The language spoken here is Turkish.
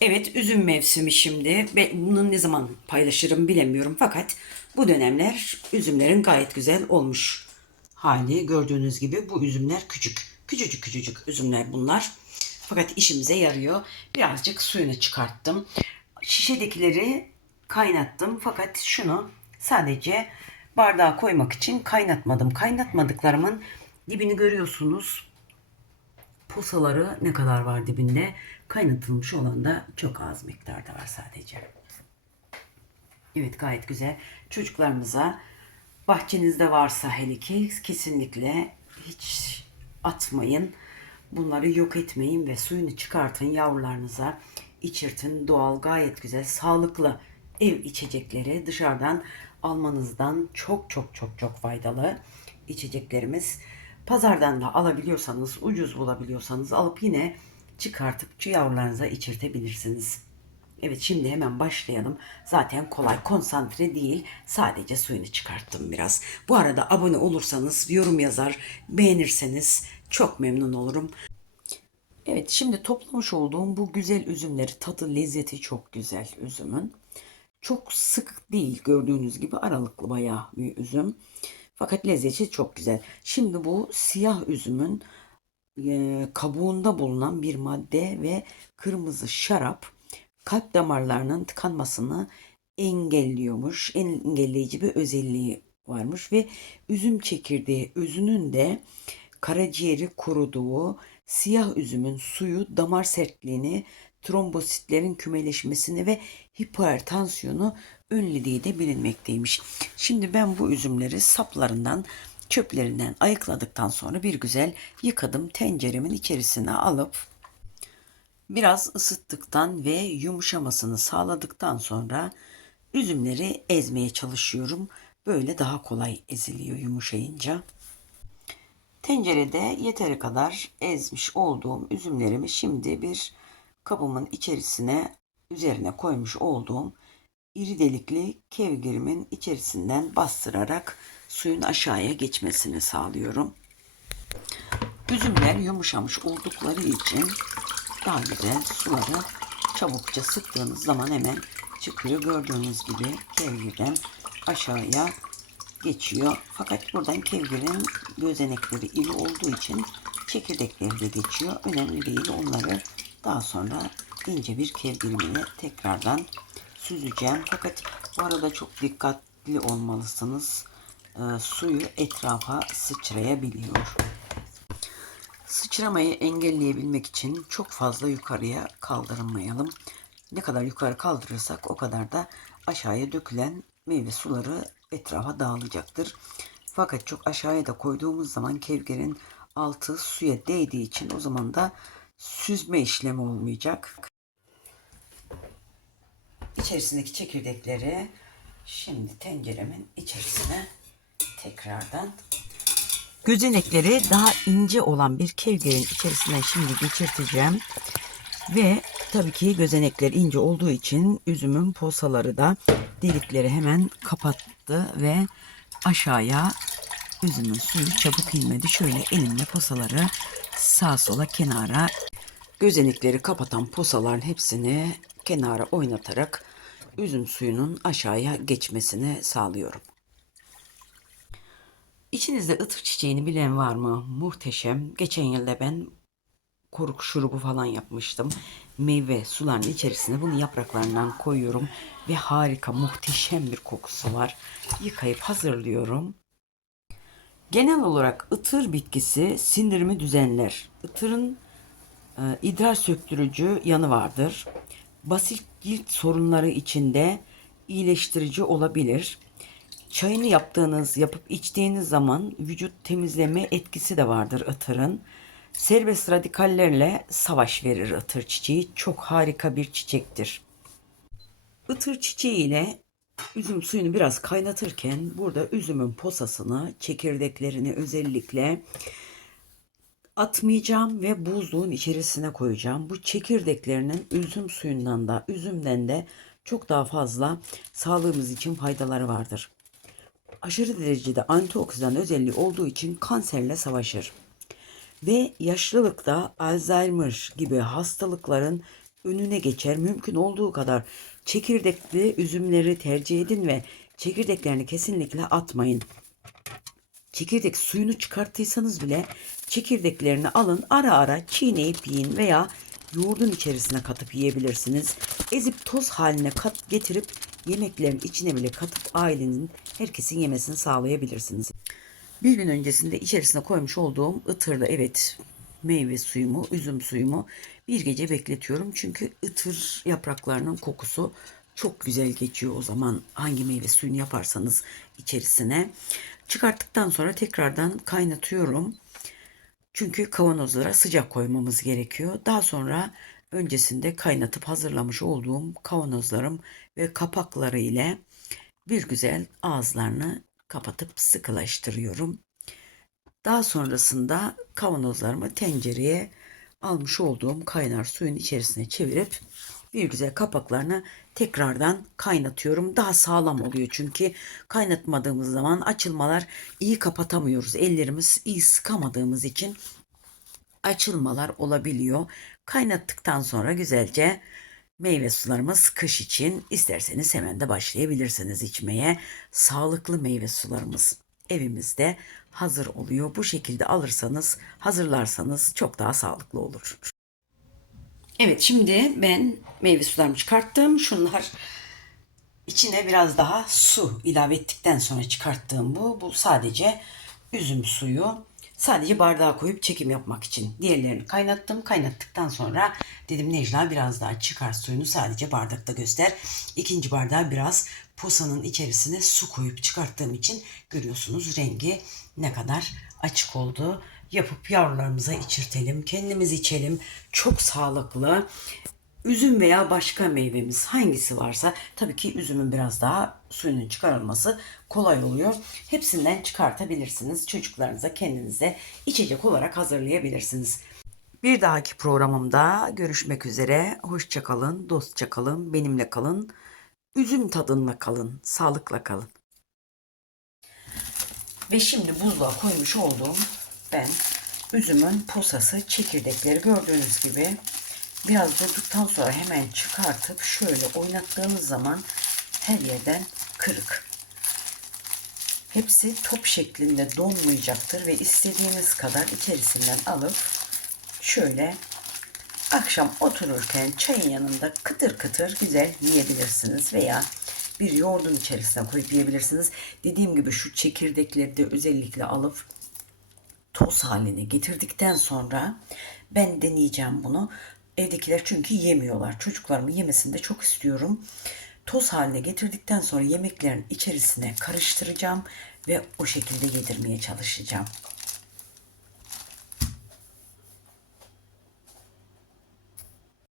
Evet üzüm mevsimi şimdi. Ve bunu ne zaman paylaşırım bilemiyorum. Fakat bu dönemler üzümlerin gayet güzel olmuş hali. Gördüğünüz gibi bu üzümler küçük. Küçücük küçücük üzümler bunlar. Fakat işimize yarıyor. Birazcık suyunu çıkarttım. Şişedekileri kaynattım. Fakat şunu sadece bardağa koymak için kaynatmadım. Kaynatmadıklarımın dibini görüyorsunuz. Posaları ne kadar var dibinde? Kaynatılmış olan da çok az miktarda var sadece. Evet gayet güzel. Çocuklarımıza bahçenizde varsa hele ki kesinlikle hiç atmayın. Bunları yok etmeyin ve suyunu çıkartın yavrularınıza içirtin. Doğal gayet güzel sağlıklı ev içecekleri dışarıdan almanızdan çok çok çok çok faydalı içeceklerimiz. Pazardan da alabiliyorsanız, ucuz bulabiliyorsanız alıp yine çıkartıp yavrularınıza içirtebilirsiniz. Evet şimdi hemen başlayalım. Zaten kolay konsantre değil. Sadece suyunu çıkarttım biraz. Bu arada abone olursanız, yorum yazar, beğenirseniz çok memnun olurum. Evet şimdi toplamış olduğum bu güzel üzümleri tadı lezzeti çok güzel üzümün. Çok sık değil gördüğünüz gibi aralıklı bayağı bir üzüm. Fakat lezzeti çok güzel. Şimdi bu siyah üzümün kabuğunda bulunan bir madde ve kırmızı şarap kalp damarlarının tıkanmasını engelliyormuş. Engelleyici bir özelliği varmış ve üzüm çekirdeği özünün de karaciğeri kuruduğu siyah üzümün suyu damar sertliğini, trombositlerin kümeleşmesini ve hipertansiyonu önlediği de bilinmekteymiş. Şimdi ben bu üzümleri saplarından, çöplerinden ayıkladıktan sonra bir güzel yıkadım tenceremin içerisine alıp biraz ısıttıktan ve yumuşamasını sağladıktan sonra üzümleri ezmeye çalışıyorum. Böyle daha kolay eziliyor yumuşayınca. Tencerede yeteri kadar ezmiş olduğum üzümlerimi şimdi bir kabımın içerisine üzerine koymuş olduğum iri delikli kevgirimin içerisinden bastırarak suyun aşağıya geçmesini sağlıyorum. Üzümler yumuşamış oldukları için daha güzel suları çabukça sıktığınız zaman hemen çıkıyor. Gördüğünüz gibi kevgirden aşağıya geçiyor. Fakat buradan kevgirin gözenekleri iri olduğu için çekirdekleri de geçiyor. Önemli değil. Onları daha sonra ince bir kevgirimle tekrardan süzeceğim. Fakat bu arada çok dikkatli olmalısınız. Ee, suyu etrafa sıçrayabiliyor. Sıçramayı engelleyebilmek için çok fazla yukarıya kaldırmayalım. Ne kadar yukarı kaldırırsak o kadar da aşağıya dökülen meyve suları etrafa dağılacaktır. Fakat çok aşağıya da koyduğumuz zaman kevgirin altı suya değdiği için o zaman da süzme işlemi olmayacak. İçerisindeki çekirdekleri şimdi tenceremin içerisine tekrardan gözenekleri daha ince olan bir kevgirin içerisine şimdi geçirteceğim. Ve tabii ki gözenekler ince olduğu için üzümün posaları da delikleri hemen kapattı ve aşağıya üzümün suyu çabuk inmedi. Şöyle elimle posaları sağ sola kenara gözenekleri kapatan posaların hepsini kenara oynatarak üzüm suyunun aşağıya geçmesini sağlıyorum. İçinizde ıtır çiçeğini bilen var mı? Muhteşem. Geçen yılda ben koruk şurubu falan yapmıştım. Meyve suların içerisine bunu yapraklarından koyuyorum ve harika muhteşem bir kokusu var. Yıkayıp hazırlıyorum. Genel olarak ıtır bitkisi sindirimi düzenler. Itırın e, idrar söktürücü yanı vardır. Basit cilt sorunları içinde iyileştirici olabilir. Çayını yaptığınız, yapıp içtiğiniz zaman vücut temizleme etkisi de vardır ıtırın. Serbest radikallerle savaş verir ıtır çiçeği. Çok harika bir çiçektir. Itır çiçeği ile üzüm suyunu biraz kaynatırken burada üzümün posasını, çekirdeklerini özellikle atmayacağım ve buzluğun içerisine koyacağım. Bu çekirdeklerinin üzüm suyundan da üzümden de çok daha fazla sağlığımız için faydaları vardır. Aşırı derecede antioksidan özelliği olduğu için kanserle savaşır. Ve yaşlılıkta Alzheimer gibi hastalıkların önüne geçer. Mümkün olduğu kadar çekirdekli üzümleri tercih edin ve çekirdeklerini kesinlikle atmayın. Çekirdek suyunu çıkarttıysanız bile çekirdeklerini alın ara ara çiğneyip yiyin veya yoğurdun içerisine katıp yiyebilirsiniz. Ezip toz haline kat getirip yemeklerin içine bile katıp ailenin herkesin yemesini sağlayabilirsiniz. Bir gün öncesinde içerisine koymuş olduğum ıtırlı evet meyve suyumu, üzüm suyumu bir gece bekletiyorum. Çünkü ıtır yapraklarının kokusu çok güzel geçiyor o zaman hangi meyve suyunu yaparsanız içerisine. Çıkarttıktan sonra tekrardan kaynatıyorum. Çünkü kavanozlara sıcak koymamız gerekiyor. Daha sonra öncesinde kaynatıp hazırlamış olduğum kavanozlarım ve kapakları ile bir güzel ağızlarını kapatıp sıkılaştırıyorum. Daha sonrasında kavanozlarımı tencereye almış olduğum kaynar suyun içerisine çevirip bir güzel kapaklarını tekrardan kaynatıyorum. Daha sağlam oluyor çünkü kaynatmadığımız zaman açılmalar iyi kapatamıyoruz. Ellerimiz iyi sıkamadığımız için açılmalar olabiliyor. Kaynattıktan sonra güzelce meyve sularımız kış için isterseniz hemen de başlayabilirsiniz içmeye. Sağlıklı meyve sularımız evimizde hazır oluyor. Bu şekilde alırsanız, hazırlarsanız çok daha sağlıklı olur. Evet şimdi ben meyve sularımı çıkarttım. Şunlar içine biraz daha su ilave ettikten sonra çıkarttığım bu. Bu sadece üzüm suyu. Sadece bardağa koyup çekim yapmak için. Diğerlerini kaynattım. Kaynattıktan sonra dedim Necla biraz daha çıkar suyunu sadece bardakta göster. İkinci bardağa biraz posanın içerisine su koyup çıkarttığım için görüyorsunuz rengi ne kadar açık oldu. Yapıp yavrularımıza içirtelim, kendimiz içelim. Çok sağlıklı. Üzüm veya başka meyvemiz hangisi varsa tabii ki üzümün biraz daha suyunun çıkarılması kolay oluyor. Hepsinden çıkartabilirsiniz. Çocuklarınıza kendinize içecek olarak hazırlayabilirsiniz. Bir dahaki programımda görüşmek üzere. Hoşça kalın, dostça kalın, benimle kalın. Üzüm tadınla kalın, sağlıkla kalın. Ve şimdi buzluğa koymuş olduğum ben üzümün posası, çekirdekleri gördüğünüz gibi biraz durduktan sonra hemen çıkartıp şöyle oynattığınız zaman her yerden kırık. Hepsi top şeklinde donmayacaktır ve istediğiniz kadar içerisinden alıp şöyle akşam otururken çayın yanında kıtır kıtır güzel yiyebilirsiniz veya bir yoğurdun içerisine koyup yiyebilirsiniz. Dediğim gibi şu çekirdekleri de özellikle alıp toz haline getirdikten sonra ben deneyeceğim bunu. Evdekiler çünkü yemiyorlar. Çocuklarımın yemesini de çok istiyorum. Toz haline getirdikten sonra yemeklerin içerisine karıştıracağım ve o şekilde yedirmeye çalışacağım.